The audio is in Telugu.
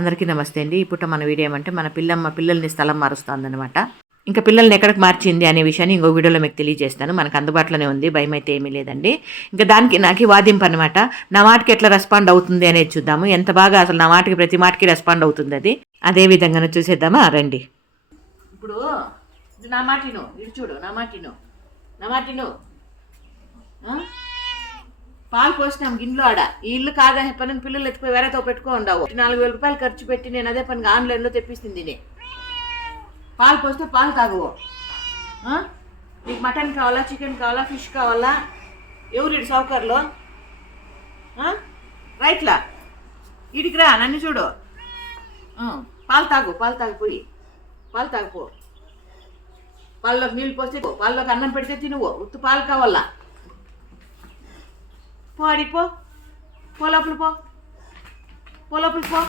అందరికీ నమస్తే అండి. ఇప్పుడు మన వీడియో ఏమంటే మన పిల్లల్ని స్థలం మారుస్తుందన్నమాట. ఇంకా పిల్లల్ని ఎక్కడికి మార్చింది అనే విషయాన్ని ఇంకో వీడియోలో మీకు తెలియజేస్తాను. మనకు అందుబాటులోనే ఉంది, భయం అయితే ఏమీ లేదండి. ఇంకా దానికి నాకు వాదింపు అనమాట. నా మాటకి ఎట్లా రెస్పాండ్ అవుతుంది అనేది చూద్దాము. ఎంత బాగా అసలు నా మాటకి ప్రతి మాటకి రెస్పాండ్ అవుతుంది అది. అదే విధంగా చూసేద్దామా రండి. ఇప్పుడు నా మాటిను ఇటు చూడు, నా మాటిను పాలు పోసినాం గిన్నెలో ఆడ. ఈ ఇల్లు కాదని పని పిల్లలు ఎత్తుకుపోయి వేరేతో పెట్టుకో ఉండవు. 4,000 రూపాయలు ఖర్చు పెట్టి నేను అదే పనిగా ఆన్లైన్లో తెప్పిస్తుంది. పాలు పోస్తే పాలు తాగువు. నీకు మటన్ కావాలా, చికెన్ కావాలా, ఫిష్ కావాలా, ఎవరు సౌకర్లో రైట్లా ఇడికి రా, నన్ను చూడు. పాలు తాగిపోయి పాలు తాగిపో. పాల్లోకి నీళ్ళు పోస్తే, పాల్లోకి అన్నం పెడితే తినువు. ఉత్తు పాలు కావాలా, పో అడిపో, పో లోపల పో.